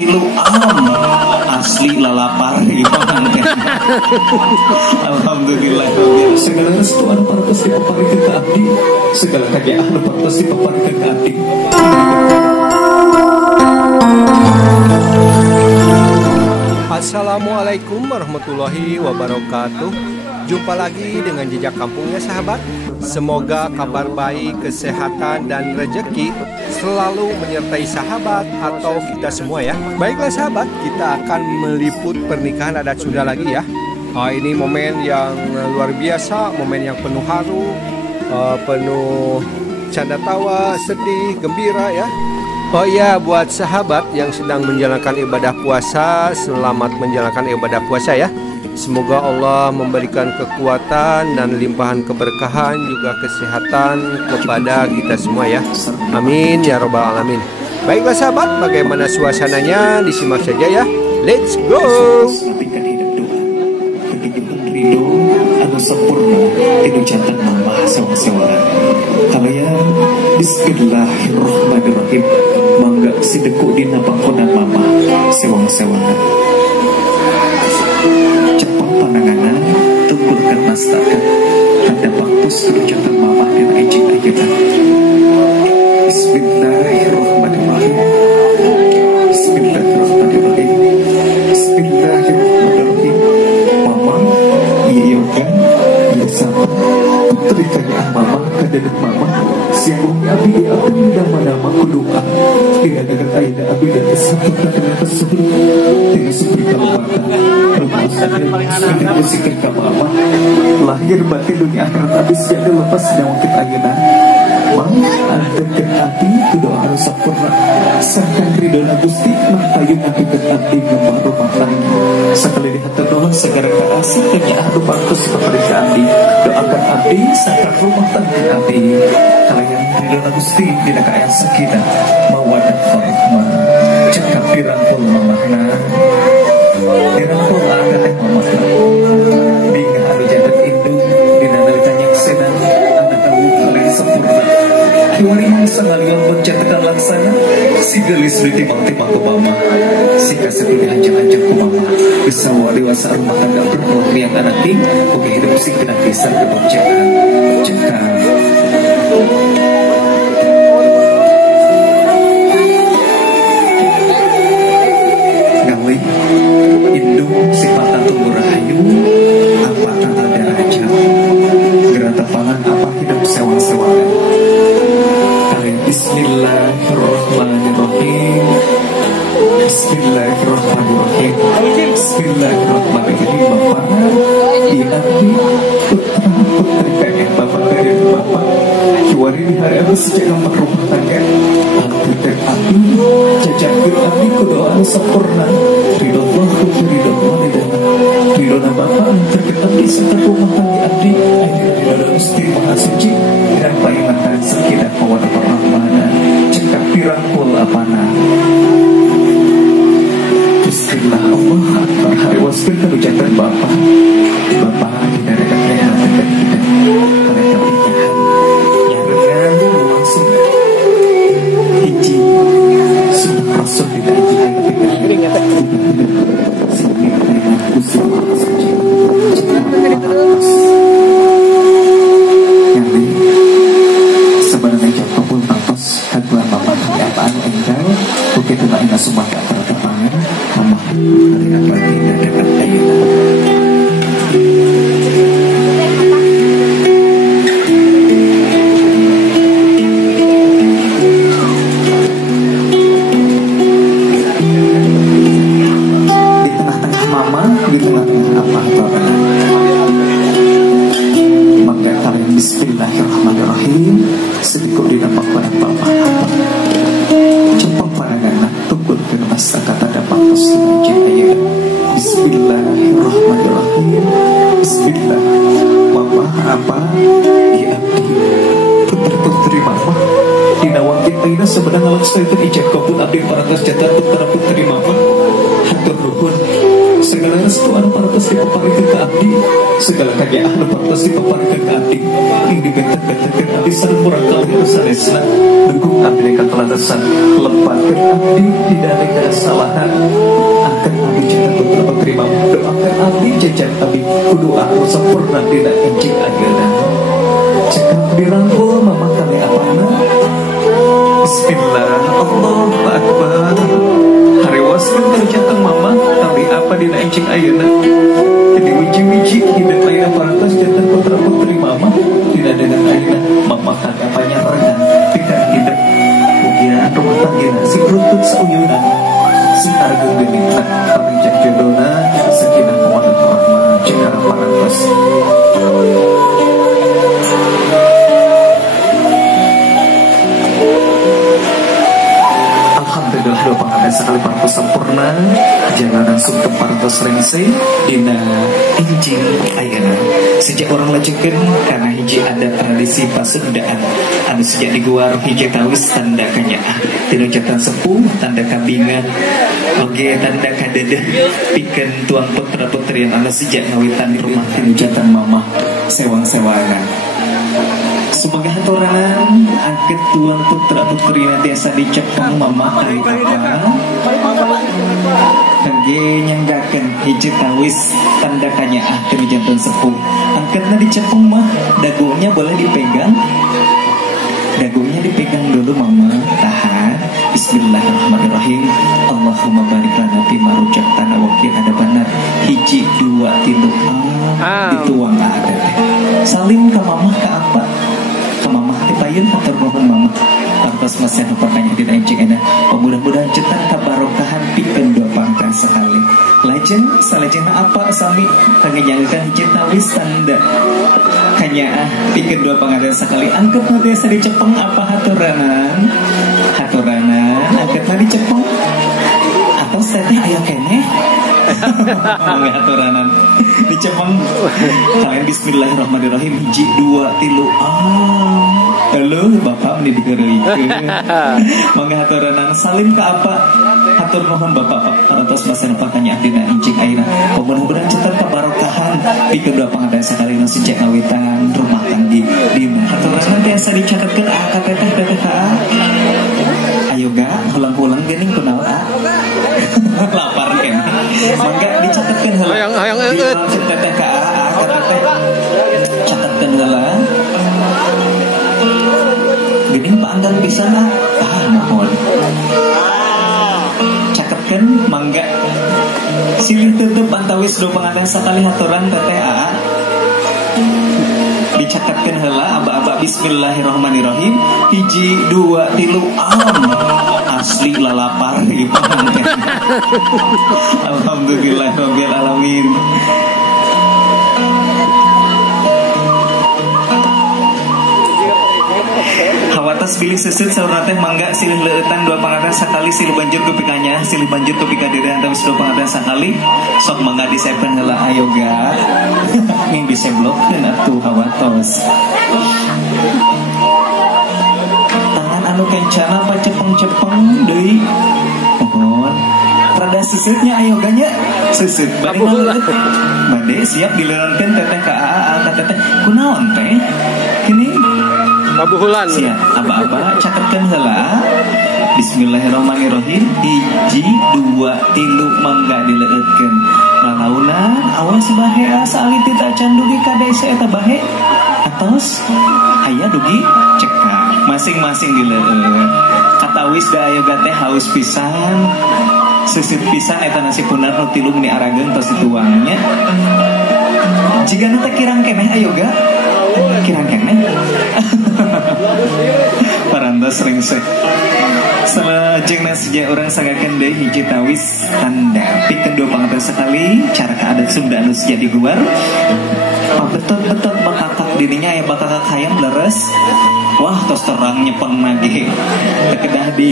Lu asli lalapar gimana kan? Alhamdulillah segala restu anu parantos dipaparikeun ka abdi, segala kagiatan anu parantos dipaparikeun ka abdi. Assalamualaikum warahmatullahi wabarakatuh. Jumpa lagi dengan Jejak Kampung ya sahabat. Semoga kabar baik, kesehatan, dan rezeki selalu menyertai sahabat atau kita semua ya. Baiklah sahabat, kita akan meliput pernikahan adat Sunda lagi ya. Ini momen yang luar biasa, momen yang penuh haru, penuh canda tawa, sedih, gembira ya. Oh iya, buat sahabat yang sedang menjalankan ibadah puasa, selamat menjalankan ibadah puasa ya. Semoga Allah memberikan kekuatan dan limpahan keberkahan juga kesehatan kepada kita semua ya. Amin ya robbal alamin. Baiklah sahabat, bagaimana suasananya disimak saja ya. Let's go. Bismillahirrahmanirrahim. Mangga sideku dina pangkonan mama sewang-sewangan. Cepang pananganan tungkulkan mastakan hadap waktus kerujukan mama dan ejik ayeuna. Bismillahirrahmanirrahim. Bismillahirrahmanirrahim. Bismillahirrahmanirrahim. Mama iya kan iya sama putri kanya mama kadadek mama siang abi abdi dama-dama kuduka tidak dekat aida abdi dan satu kena tersebut tidak seperti kalpatan tidak bisikan ke mama lahir batin dunia akhirat abis jadi lepas sedang kita ayeuna mang antekeun abdi kudu harus sempurna sareng ridona Gusti mangtayun angkeun abdi ngembang rumah tangga sakali dihatur segera kaasih kanya anu pantos kepada abdi doakan abdi sakral rumah tangga abdi kalian ridona Gusti dina ka aya sakinah mawaddah warahmah cekap dirangkul mamahna dirangkul angga teh mamahna bingah anu janten indung dina nalika nyaksena anu tahu kalian sempurna kiwari mangsa ngalian mencetekan laksana si gelis ditimang-timang ku mama si kasetu dihancang-hancang ku mama besawa dewasa rumah tangga bernuh yang anak ting oke hidup sing kena kisah keboncekan cekap gawe indung sifatan tunggu rahayu apa tata daraja gerak tepangan apa hidup sewang-sewangan kalian bismillahirrahmanirrahim bismillahirrahmanirrahim bismillahirrahmanirrahim bapak di abdi putra putri kalian bapak dari bapak kiwari di hari itu sejak nomor rumah tangga abdi dan abdi jajakin abdi kudoa sempurna ridho Allah ridho walidana ridho bapak terkenal di sekitar rumah tangga abdi ridho Gusti Maha Suci dan painatan sakinah mawaddah warahmah cekap pirangkul apana Bismillah Allah akbar hari wasfir kerujukan bapak di dari kakek kita karena pernikahan yang dengan langsung hiji sudah rasul tidak hiji ketika sini dengan usul yang di sebenarnya jatuh pun tantos kedua bapak di apaan engkau begitu lainnya semua tak tertepangan mama dari apa tidak dapat ayeuna. Di tengah-tengah apa bapak maka kalian bismillahirrahmanirrahim sedikit didampak pada bapak cepang pandangan tunggul ke masa kata dapat posisi ayat bismillahirrahmanirrahim bismillah mama apa ya abdi putri mama dinawang kita ini sebenarnya langsung itu ijab kabul abdi parantos jatah putra putri mama hatur nuhun segala restu anu parantos dipaparikeun ka abdi segala kagiatan anu parantos dipaparikeun ka abdi ing dibenten-bentenkeun abdi sareng murang kalih sanesna dukung abdi ka keladasan lepatkeun abdi di dalem kesalahan sejak abi kudu aku sempurna dina encing ayeuna cekap dirangkul mama kali apana. Bismillah, Allahu Akbar. Hariwaskeun kerjaan mama kali apa dina encing ayeuna. Jadi wiji-wiji hidup ayeuna parantos janten putra putri mama tidak dengan ayeuna mama kali apanya rengan pikan hidup mugia rumah tanggina si runtut sauyuna si harga genita parijak jodona sakinah mawaddah warahmah jeung parantos. Alhamdulillah doa pengantin sekali parantos sempurna jalanan sungkem parantos rengse dina injil ayeuna. Sejak orang lajekeun karena hiji ada tradisi pasundaan anu sejak diguar hiji tawis tanda kanyaah tinu jatan sepuh tanda kabingan oge tanda kadedeh pikeun tuang putra putri anu sejak ngawitan rumah tinu jatan mamah sewang-sewangan. Semoga hatoranan angkat tuang putra putri tiasa dicepeng mama kali apa Hage nyanggakan hiji tawis tanda kanyaah tinu jantan sepuh angkatnya dicepeng mah dagunya boleh dipegang. Dagunya dipegang dulu mama. Tahan. Bismillahirrahmanirrahim. Allahumma barik lana fi ma rujaqtana wa qina adzabannar. Hiji dua tilu dituang ada teh. Salim ka mama ka apa? Ka mama teh payeun hatur nuhun mama. Pas masih pertanyaan di encing ada. Mudah-mudahan cetar kabarokahan pikeun dua pangkat sekali. Lajeng salajengna apa sami pangenyangkeun hiji tawis tanda kanyaah pikeun dua pangkat sekali. Angkat mah biasa dicepeng apa haturanan angkat mah dicepeng atau teteh aya keneh. Mangga haturanan dicepeng kalian bismillahirrahmanirrahim hiji dua tilu halo bapak didikeureuikeun. Mangga haturanan salim ka apa hatur nuhun bapak parantos masen pertanyaan dina incing ayeuna mudah-mudahan cetar kabarokahan pikeun dua pangadan sakali nu sejak ngawitan rumah tangga dina haturanan tiasa dicatatkeun ka teteh ka ayo ga ulang-ulang geuning kunaon lapar kan mangga dicatatkeun heula hayang eut teteh ka teteh catatkeun heula geuning paanggan pisan mohon catatkeun mangga silih teuteub antawis dua panganten sakali haturan teteh dicatatkeun heula aba-aba bismillahirrahmanirrahim hiji dua tilu asli lalapar alhamdulillahirabbil alamin. Hawatas bilih seuseuh saurna teh mangga silih leueutan dua panganten sakali silih banjur ku pikanya silih banjur ku pikadeureun antawis dua panganten sakali sok mangga disepen heula ayo ga ning diseblokkeun atuh hawatos. Tangan anu kencana apa cepeng-cepeng deui mohon rada seuseuhnya ayo ga nya seuseuh bade siap dileunkeun teteh ka ka teteh kunaon teh kini kabuhulan siap aba-aba catatkeun heula bismillahirrahmanirrahim hiji dua tilu mangga dileueutkeun lalaunan awas bahe asa aliti tak can dugi ka desa eta bahe atos aya dugi cekak masing-masing dileueut katawis da aya teh haus pisan seuseut pisan eta nasi punar nu tilu meni arageun tos dituangnya jigana teh kirang keneh ayo ga kirang keneh parantos rengse salajengna sejak orang sanggakeun deui hiji tawis tanda pikeun dua panganten sakali cara adat Sunda anu sejak diguar betot-betot bakakak dirinya ya bakakak hayam leres wah tos terang nyepeng nage kedah di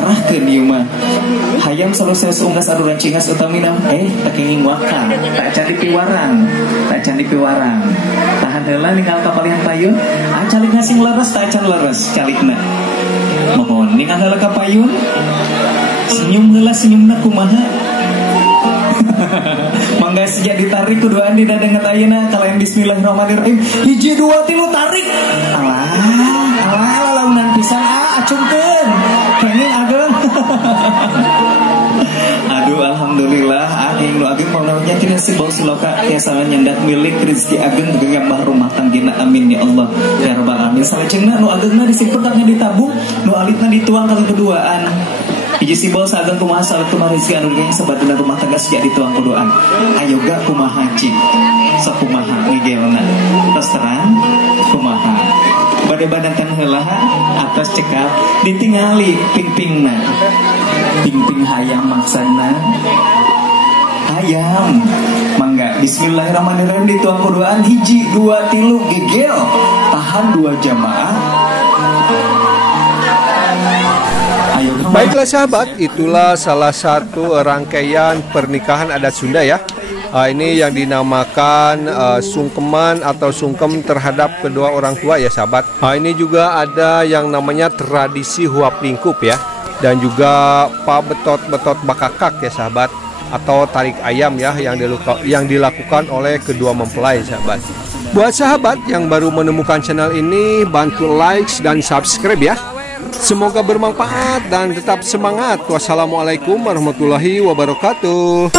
arahkeun ieu mah hayam salus unggas aduran cingas utamina tak ingin wakal tak can dipiwarang tahan heula ninggal kapalihan payun calik ngasing leres tak can leres calikna mohon ninggal heula ka payun senyum heula senyumna kumaha mangga sejak ditarik kuduan di dadenget ayeuna kalayan bismillahirrahmanirrahim hiji dua tilu tarik alah launan pisan acungkeun kenging ageung aduh alhamdulillah aing nu ageng paunawanya tina si bau siloka ya salah nyendat milik rezeki ageng gegambah rumah tanggina amin ya Allah ya rabbal alamin. Salajengna nu agengna disimpen kangge ditabung, nu alitna dituang kangge keduaan. Hiji si bol sageng kumaha salatu rezeki anu geng sabaduna rumah tangga sejak dituang kuduaan. Ayoga kumaha cing sakumaha ngegelna terus terang kumaha bade badantan heula atas cekap ditingali pingpingna pingping hayam maksana hayam mangga bismillahirrahmanirrahim dituang kuduaan hiji dua tilu gegel tahan 2 jamaah. Baiklah sahabat, itulah salah satu rangkaian pernikahan adat Sunda ya. Ini yang dinamakan sungkeman atau sungkem terhadap kedua orang tua ya sahabat. Ini juga ada yang namanya tradisi huap lingkup ya. Dan juga betot bakakak ya sahabat. Atau tarik ayam ya yang dilakukan oleh kedua mempelai sahabat. Buat sahabat yang baru menemukan channel ini, bantu like dan subscribe ya. Semoga bermanfaat dan tetap semangat. Wassalamualaikum warahmatullahi wabarakatuh.